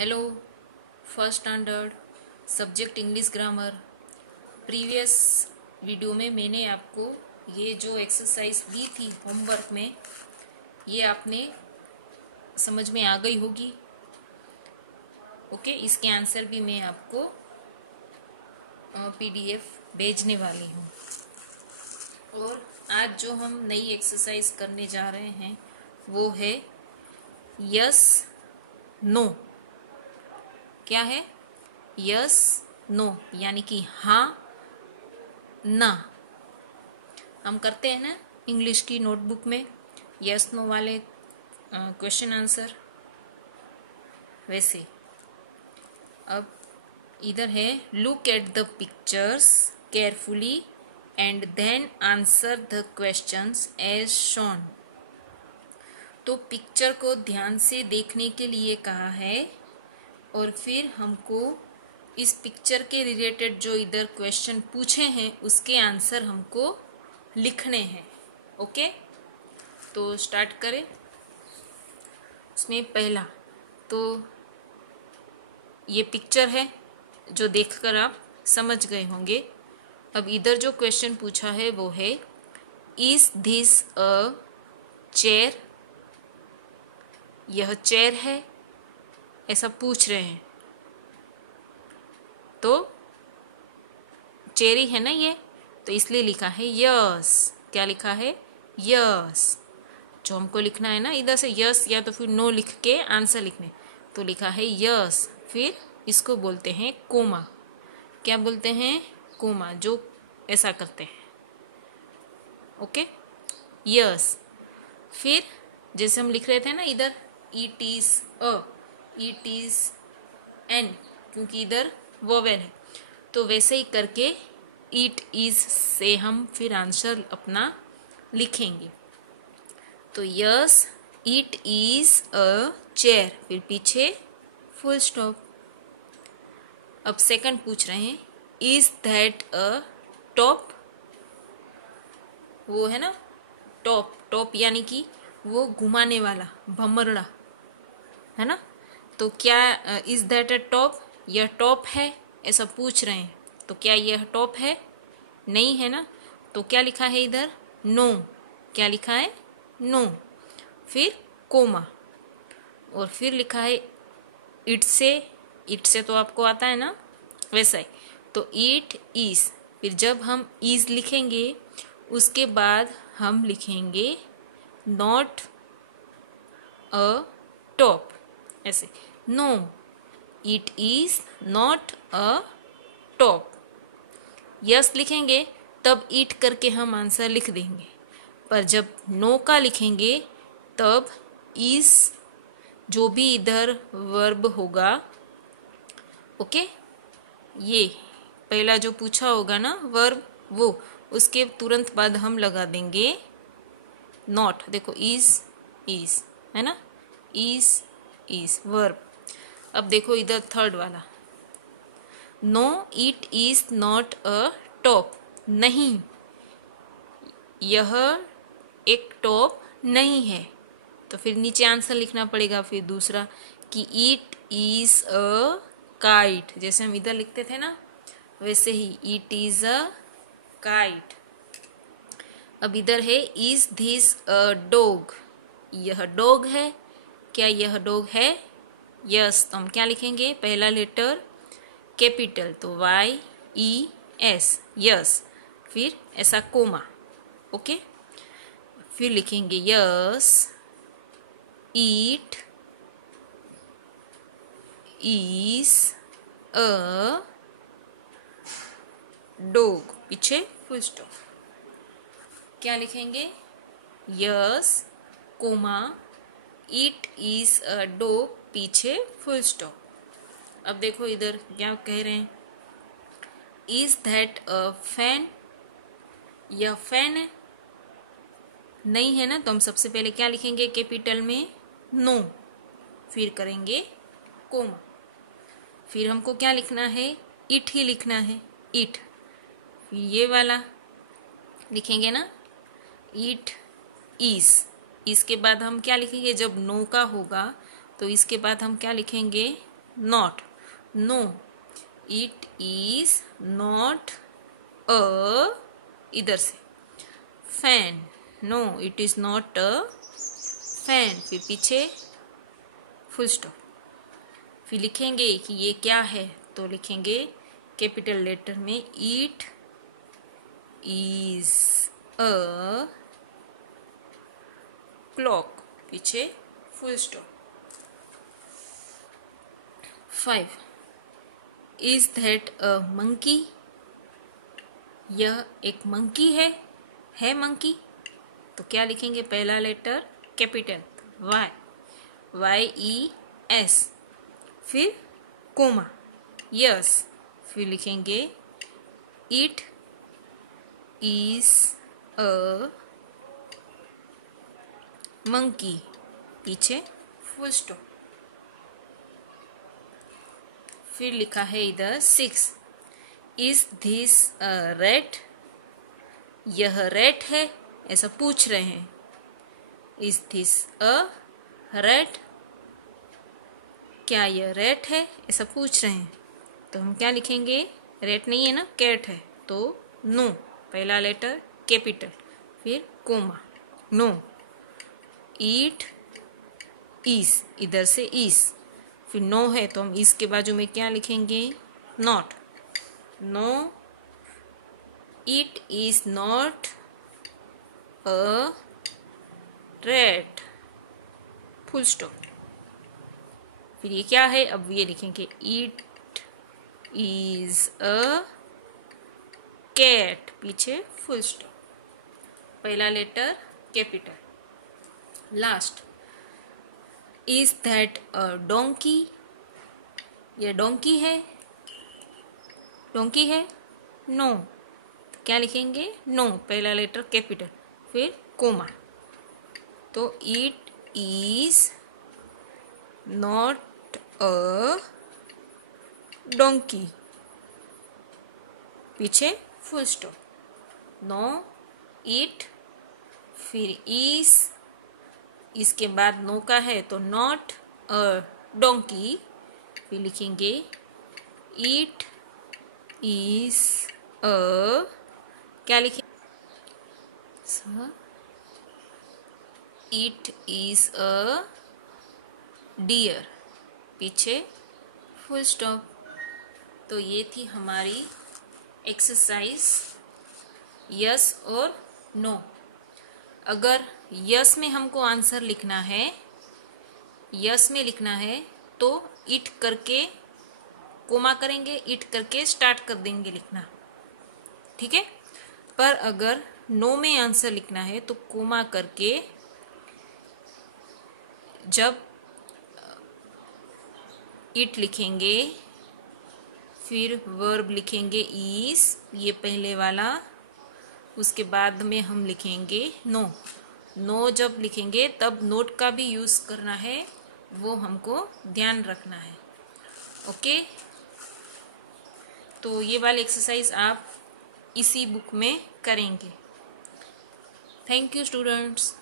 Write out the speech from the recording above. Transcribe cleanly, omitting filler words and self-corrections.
Hello, first standard subject English grammar. Previous video में मैंने आपको ये जो एक्सरसाइज दी थी होमवर्क में, ये आपने समझ में आ गई होगी। ओके, इसके आंसर भी मैं आपको पीडीएफ भेजने वाली हूँ। और आज जो हम नई एक्सरसाइज करने जा रहे हैं वो है यस नो। क्या है? यस नो, यानी कि हाँ ना। हम करते हैं ना इंग्लिश की नोटबुक में यस नो वाले क्वेश्चन आंसर, वैसे अब इधर है look at the pictures carefully and then answer the questions as shown. तो पिक्चर को ध्यान से देखने के लिए कहा है और फिर हमको इस पिक्चर के रिलेटेड जो इधर क्वेश्चन पूछे हैं उसके आंसर हमको लिखने हैं। ओके, तो स्टार्ट करें। उसमें पहला तो ये पिक्चर है जो देखकर आप समझ गए होंगे। अब इधर जो क्वेश्चन पूछा है वो है इज दिस अ चेयर। यह चेयर है, ऐसा पूछ रहे हैं। तो चेरी है ना ये, तो इसलिए लिखा है यस। क्या लिखा है? यस। जो हमको लिखना है ना, इधर से यस या तो फिर नो लिख के आंसर लिखने, तो लिखा है यस। फिर इसको बोलते हैं कोमा। क्या बोलते हैं? कोमा, जो ऐसा करते हैं। Okay, yes. फिर जैसे हम लिख रहे थे ना इधर it is a, it is an, क्योंकि इधर वोवेल है, तो वैसे ही करके इट इज से हम फिर आंसर अपना लिखेंगे। तो yes it is a chair, फिर पीछे फुल स्टॉप। अब सेकंड पूछ रहे हैं इज दैट अ टॉप। वो है ना टॉप, टॉप यानी कि वो घुमाने वाला भमरड़ा है ना। तो क्या इज दैट अ टॉप, यह टॉप है, ऐसा पूछ रहे हैं। तो क्या यह टॉप है? नहीं है ना। तो क्या लिखा है इधर? नो। क्या लिखा है? नो। फिर कोमा, और फिर लिखा है इट से। इट से तो आपको आता है ना, वैसा ही। तो इट इज, फिर जब हम इज लिखेंगे उसके बाद हम लिखेंगे नॉट अ टॉप, ऐसे। No, it is not a top. Yes लिखेंगे तब इट करके हम आंसर लिख देंगे, पर जब नो का लिखेंगे तब इज, जो भी इधर वर्ब होगा। ओके, ये पहला जो पूछा होगा ना वर्ब, वो उसके तुरंत बाद हम लगा देंगे नॉट। देखो इज है ना, इज वर्ब। अब देखो इधर थर्ड वाला, no it is not a top. नहीं, यह एक टॉप नहीं है। तो फिर नीचे आंसर लिखना पड़ेगा फिर दूसरा कि इट इज अ काइट। जैसे हम इधर लिखते थे ना, वैसे ही इट इज अ काइट। अब इधर है इज दिस अ डॉग। यह डॉग है। क्या यह डॉग है? यस। तो हम क्या लिखेंगे? पहला लेटर कैपिटल, तो YES, यस। फिर ऐसा कोमा। ओके, फिर लिखेंगे yes it is a dog, पीछे फुल स्टॉप। क्या लिखेंगे? Yes comma it is a dog, पीछे फुल स्टॉप। अब देखो इधर क्या कह रहे हैं, इज दैट अ फैन। यह फैन है? नहीं है ना। तो हम सबसे पहले क्या लिखेंगे कैपिटल में? नो। फिर करेंगे कोमा। फिर हमको क्या लिखना है? इट ही लिखना है, इट। फिर ये वाला लिखेंगे ना, इट इज। इसके बाद हम क्या लिखेंगे? जब नो का होगा तो इसके बाद हम क्या लिखेंगे? Not, no, it is not a, इधर से fan, no it is not a fan, फिर पीछे फुल स्टॉप। फिर लिखेंगे कि ये क्या है, तो लिखेंगे कैपिटल लेटर में इट इज अ क्लॉक, पीछे full stop. 5 is that a monkey, यह एक मंकी है मंकी, तो क्या लिखेंगे, पहला लेटर कैपिटल वाई, YES, फिर कोमा, यस, फिर लिखेंगे इट इज अ मंकी, पीछे फुल स्टॉप। फिर लिखा है इधर 6 इज दिस अ रैट, यह रैट है, ऐसा पूछ रहे हैं, इज दिस अ रैट, क्या यह रैट है, ऐसा पूछ रहे हैं, तो हम क्या लिखेंगे, रैट नहीं है ना, कैट है, तो नो, पहला लेटर कैपिटल, फिर कोमा, नो, ईट इस, इधर से इस, फिर नो है तो हम इसके बाजू में क्या लिखेंगे, not, no it is not a rat, full stop. फिर ये क्या है, अब ये लिखेंगे इट इज अ कैट, पीछे फुल स्टॉप, पहला letter capital. Last is that a donkey, ये डोंकी है, नो, तो क्या लिखेंगे, नो, पहला लेटर कैपिटल, फिर कोमा, तो it is not a donkey, पीछे फुल स्टॉप, नो इट, फिर इज, इसके बाद नो का है तो नॉट अ डोंकी, फिर लिखेंगे इट इज अ, क्या लिखेंगे, इट इज अ डियर, पीछे फुल स्टॉप। तो ये थी हमारी एक्सरसाइज यस और नो। अगर यस में हमको आंसर लिखना है, यस में लिखना है तो इट करके कोमा करेंगे, इट करके स्टार्ट कर देंगे लिखना, ठीक है। पर अगर नो में आंसर लिखना है तो कोमा करके, जब इट लिखेंगे फिर वर्ब लिखेंगे इज, ये पहले वाला, उसके बाद में हम लिखेंगे नो, नो जब लिखेंगे तब नोट का भी यूज करना है, वो हमको ध्यान रखना है, ओके। तो ये वाली एक्सरसाइज आप इसी बुक में करेंगे। Thank you students.